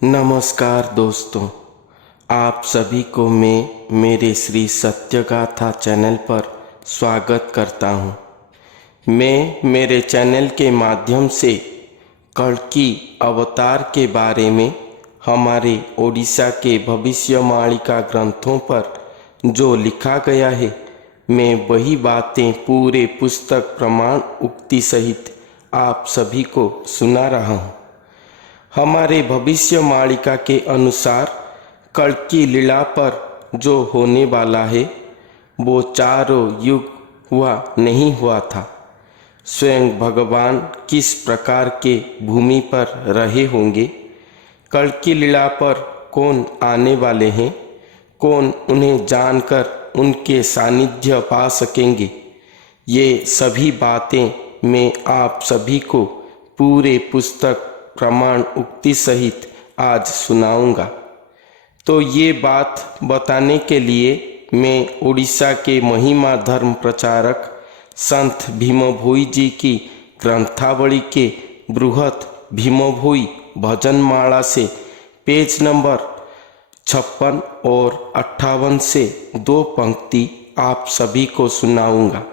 नमस्कार दोस्तों, आप सभी को मैं मेरे श्री सत्यगाथा चैनल पर स्वागत करता हूँ। मैं मेरे चैनल के माध्यम से कल्कि अवतार के बारे में हमारे ओडिशा के भविष्यवाणिका ग्रंथों पर जो लिखा गया है, मैं वही बातें पूरे पुस्तक प्रमाण उक्ति सहित आप सभी को सुना रहा हूँ। हमारे भविष्यवाणिका के अनुसार कल्कि लीला पर जो होने वाला है वो चारों युग हुआ नहीं हुआ था। स्वयं भगवान किस प्रकार के भूमि पर रहे होंगे, कल्कि लीला पर कौन आने वाले हैं, कौन उन्हें जानकर उनके सानिध्य पा सकेंगे, ये सभी बातें मैं आप सभी को पूरे पुस्तक प्रमाण उक्ति सहित आज सुनाऊंगा। तो ये बात बताने के लिए मैं उड़ीसा के महिमा धर्म प्रचारक संत भीमभोई जी की ग्रंथावली के बृहत भीमभोई भजनमाला से पेज नंबर 56 और 58 से 2 पंक्ति आप सभी को सुनाऊंगा।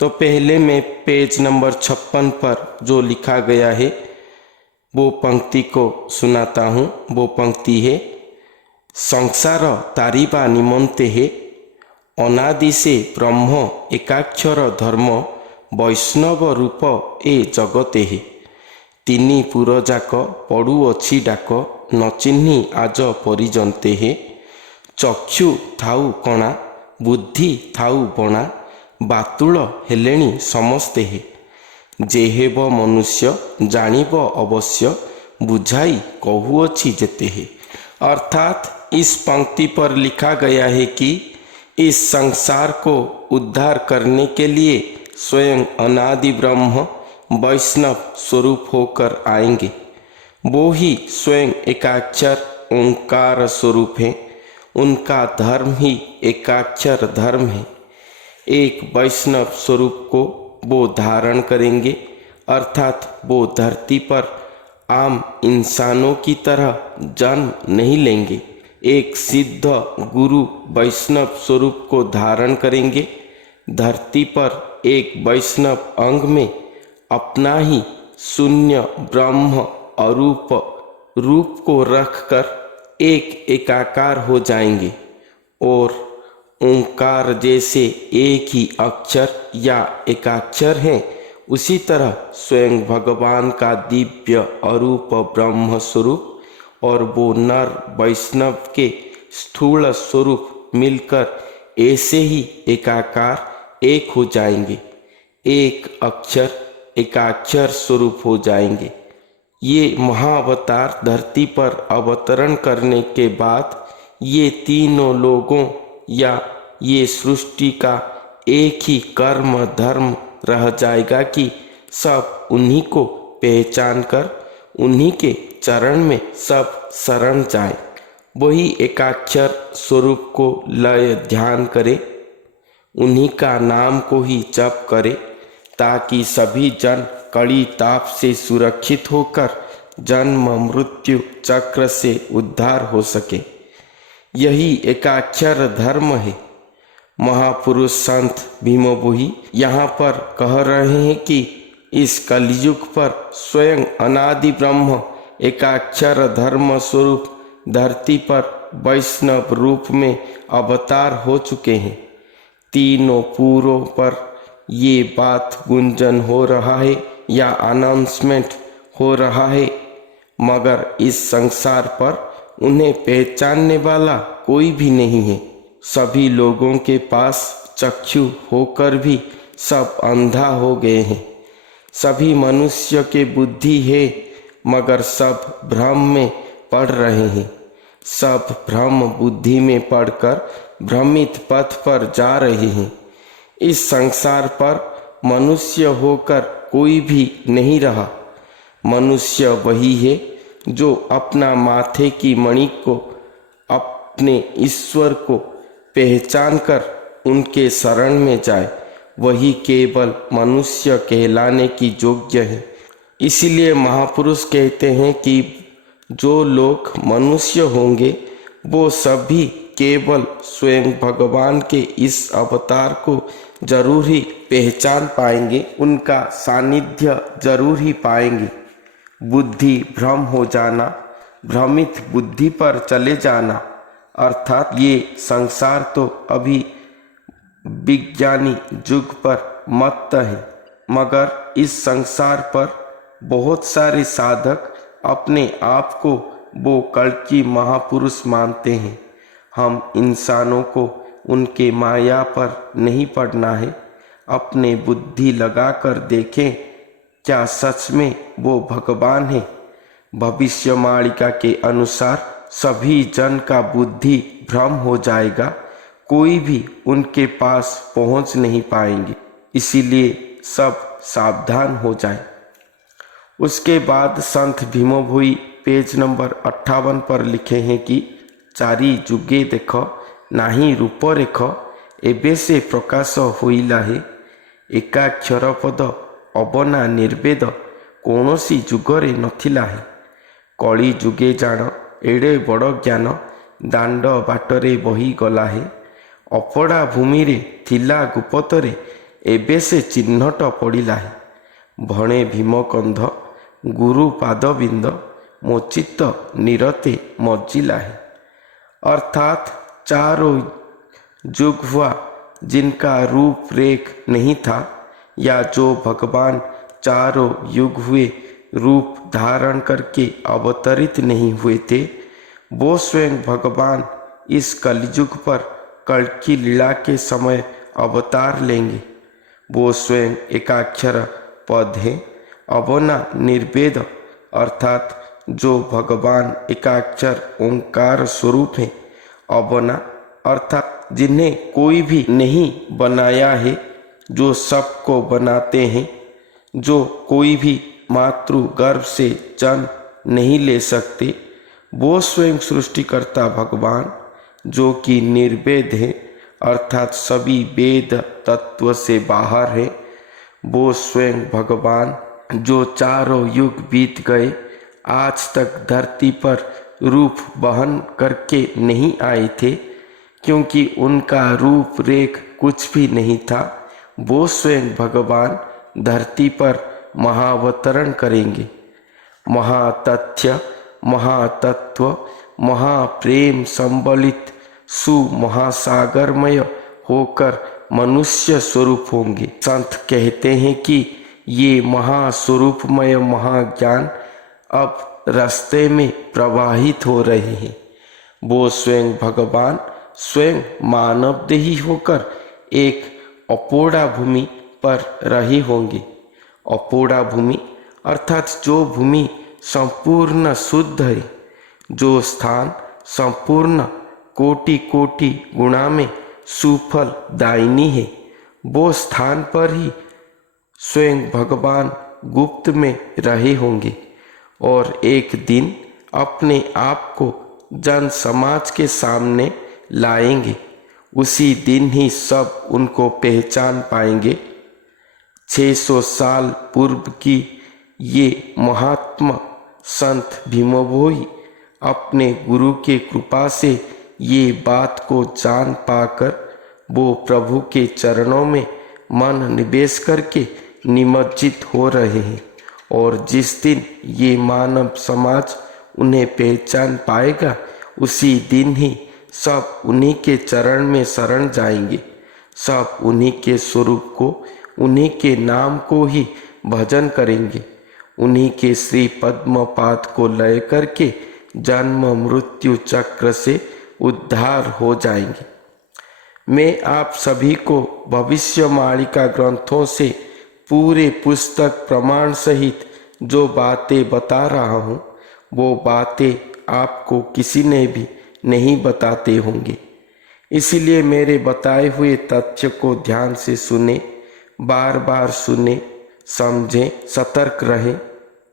तो पहले मैं पेज नंबर 56 पर जो लिखा गया है वो पंक्ति को सुनाता हूँ। वो पंक्ति है, संसार तारिबा निमंते है अनादि से ब्रह्म एकाक्षर धर्म वैष्णव रूप ए जगते है तिनी पुरजाक पड़ुअछि डाक न चिन्हि आज परिजन्ते है चक्षु थाउ कणा बुद्धि थाउ बणा बातुल हेलेणी समस्ते है जेहेब मनुष्य जानिब अवश्य बुझाई कहुअछि जेते है। अर्थात इस पंक्ति पर लिखा गया है कि इस संसार को उद्धार करने के लिए स्वयं अनादि ब्रह्म वैष्णव स्वरूप होकर आएंगे। वो ही स्वयं एकाक्षर ओंकार स्वरूप है। उनका धर्म ही एकाक्षर धर्म है। एक वैष्णव स्वरूप को वो धारण करेंगे, अर्थात वो धरती पर आम इंसानों की तरह जन्म नहीं लेंगे। एक सिद्ध गुरु वैष्णव स्वरूप को धारण करेंगे। धरती पर एक वैष्णव अंग में अपना ही शून्य ब्रह्म अरूप रूप को रखकर एक एकाकार हो जाएंगे और ओंकार जैसे एक ही अक्षर या एकाक्षर है, उसी तरह स्वयं भगवान का दिव्य अरूप ब्रह्म स्वरूप और वो नर वैष्णव के स्थूल स्वरूप मिलकर ऐसे ही एकाकार एक हो जाएंगे, एक अक्षर एकाक्षर स्वरूप हो जाएंगे। ये महाअवतार धरती पर अवतरण करने के बाद ये तीनों लोगों या ये सृष्टि का एक ही कर्म धर्म रह जाएगा कि सब उन्हीं को पहचान कर उन्हीं के चरण में सब शरण जाए। वही एकाक्षर स्वरूप को लय ध्यान करे, उन्हीं का नाम को ही जप करे, ताकि सभी जन कड़ी ताप से सुरक्षित होकर जन्म मृत्यु चक्र से उद्धार हो सके। यही एकाक्षर धर्म है। महापुरुष संत भीमभोई यहाँ पर कह रहे हैं कि इस कलयुग पर स्वयं अनादि ब्रह्म एकाक्षर धर्म स्वरूप धरती पर वैष्णव रूप में अवतार हो चुके हैं। तीनों पूरों पर ये बात गुंजन हो रहा है या अनाउंसमेंट हो रहा है, मगर इस संसार पर उन्हें पहचानने वाला कोई भी नहीं है। सभी लोगों के पास चक्षु होकर भी सब अंधा हो गए हैं। सभी मनुष्य के बुद्धि है, मगर सब भ्रम में पड़ रहे हैं। सब भ्रम बुद्धि में पड़कर भ्रमित पथ पर जा रहे हैं। इस संसार पर मनुष्य होकर कोई भी नहीं रहा। मनुष्य वही है जो अपना माथे की मणि को, अपने ईश्वर को पहचान कर उनके शरण में जाए, वही केवल मनुष्य कहलाने की योग्य है। इसीलिए महापुरुष कहते हैं कि जो लोग मनुष्य होंगे वो सभी केवल स्वयं भगवान के इस अवतार को जरूर ही पहचान पाएंगे, उनका सानिध्य जरूर ही पाएंगे। बुद्धि भ्रम हो जाना, भ्रमित बुद्धि पर चले जाना, अर्थात ये संसार तो अभी विज्ञानी युग पर मत है, मगर इस संसार पर बहुत सारे साधक अपने आप को वो कल्कि महापुरुष मानते हैं। हम इंसानों को उनके माया पर नहीं पड़ना है। अपने बुद्धि लगाकर देखें, क्या सच में वो भगवान है? भविष्यवाणिका के अनुसार सभी जन का बुद्धि भ्रम हो जाएगा, कोई भी उनके पास पहुंच नहीं पाएंगे। इसीलिए सब सावधान हो जाएं। उसके बाद संत भीमभोई पेज नंबर 58 पर लिखे हैं कि चारि जुगे देख नाही रूप रेख, एबे से प्रकाश होइला है। एकाक्षर पद अबना निर्वेद, कौनसी जुगरे नथिला है। कली जुगे जान एड़े बड़ ज्ञान, दांड बाटरे बही गला है। अपड़ा भूमि रे थिला गुपतरे, एबे से चिन्हट पड़िला है। भणे भीमकंध गुरु पादबिंद, मो चित्त निरते मज्जिला है। अर्थात चारों युग हुआ जिनका रूप रेख नहीं था, या जो भगवान चारों युग हुए रूप धारण करके अवतरित नहीं हुए थे, वो स्वयं भगवान इस कलयुग पर कल्कि लीला के समय अवतार लेंगे। वो स्वयं एकाक्षर पद है, अवना निर्वेद, अर्थात जो भगवान एकाक्षर ओंकार स्वरूप है। अवना अर्थात जिन्हें कोई भी नहीं बनाया है, जो सबको बनाते हैं, जो कोई भी मातृ गर्भ से जन्म नहीं ले सकते, वो स्वयं सृष्टिकर्ता भगवान जो कि निर्वेद है, अर्थात सभी वेद तत्व से बाहर है। वो स्वयं भगवान जो चारों युग बीत गए आज तक धरती पर रूप वहन करके नहीं आए थे, क्योंकि उनका रूप रेख कुछ भी नहीं था। वो स्वयं भगवान धरती पर महावतरण करेंगे। महातथ्य, महातत्व, महाप्रेम संबलित सुमहासागरमय होकर मनुष्य स्वरूप होंगे। संत कहते हैं कि ये महास्वरूपमय महाज्ञान अब रास्ते में प्रवाहित हो रहे हैं। वो स्वयं भगवान स्वयं मानवदेही होकर एक अपोड़ा भूमि पर रहे होंगे। अपोड़ा भूमि अर्थात जो भूमि संपूर्ण शुद्ध है, जो स्थान संपूर्ण कोटि कोटि गुणा में सुफल दायिनी है, वो स्थान पर ही स्वयं भगवान गुप्त में रहे होंगे और एक दिन अपने आप को जन समाज के सामने लाएंगे। उसी दिन ही सब उनको पहचान पाएंगे। 600 साल पूर्व की ये महात्मा संत भीमभोई अपने गुरु के कृपा से ये बात को जान पाकर वो प्रभु के चरणों में मन निवेश करके निमज्जित हो रहे हैं। और जिस दिन ये मानव समाज उन्हें पहचान पाएगा, उसी दिन ही सब उन्हीं के चरण में शरण जाएंगे। सब उन्हीं के स्वरूप को, उन्हीं के नाम को ही भजन करेंगे। उन्हीं के श्री पद्म पाद को लय करके जन्म मृत्यु चक्र से उद्धार हो जाएंगे। मैं आप सभी को भविष्यवाणिका ग्रंथों से पूरे पुस्तक प्रमाण सहित जो बातें बता रहा हूँ, वो बातें आपको किसी ने भी नहीं बताते होंगे। इसीलिए मेरे बताए हुए तथ्य को ध्यान से सुने, बार बार सुने, समझें, सतर्क रहें।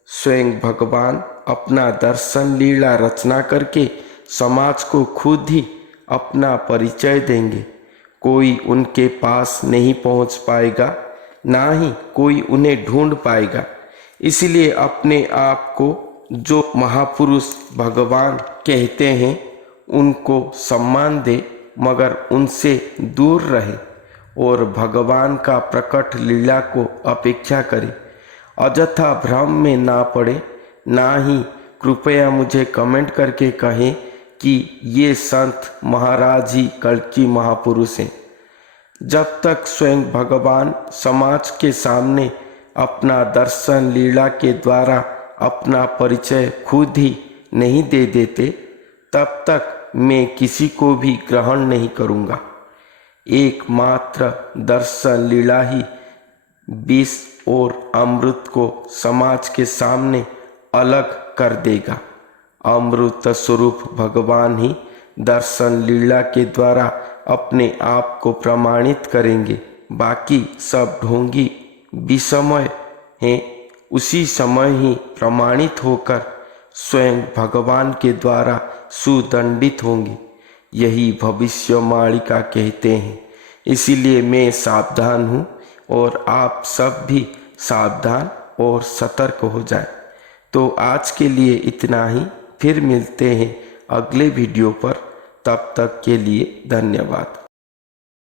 स्वयं भगवान अपना दर्शन लीला रचना करके समाज को खुद ही अपना परिचय देंगे। कोई उनके पास नहीं पहुंच पाएगा, ना ही कोई उन्हें ढूंढ पाएगा। इसलिए अपने आप को जो महापुरुष भगवान कहते हैं उनको सम्मान दे, मगर उनसे दूर रहे और भगवान का प्रकट लीला को अपेक्षा करे। अजथा भ्रम में ना पड़े। ना ही कृपया मुझे कमेंट करके कहें कि ये संत महाराज ही कल्कि महापुरुष हैं। जब तक स्वयं भगवान समाज के सामने अपना दर्शन लीला के द्वारा अपना परिचय खुद ही नहीं दे देते, तब तक मैं किसी को भी ग्रहण नहीं करूँगा। एकमात्र दर्शन लीला ही विष और अमृत को समाज के सामने अलग कर देगा। अमृत स्वरूप भगवान ही दर्शन लीला के द्वारा अपने आप को प्रमाणित करेंगे। बाकी सब ढोंगी विसमय हैं, उसी समय ही प्रमाणित होकर स्वयं भगवान के द्वारा सुदंडित होंगे। यही भविष्यवाणिका कहते हैं। इसीलिए मैं सावधान हूँ और आप सब भी सावधान और सतर्क हो जाएं। तो आज के लिए इतना ही। फिर मिलते हैं अगले वीडियो पर। तब तक के लिए धन्यवाद।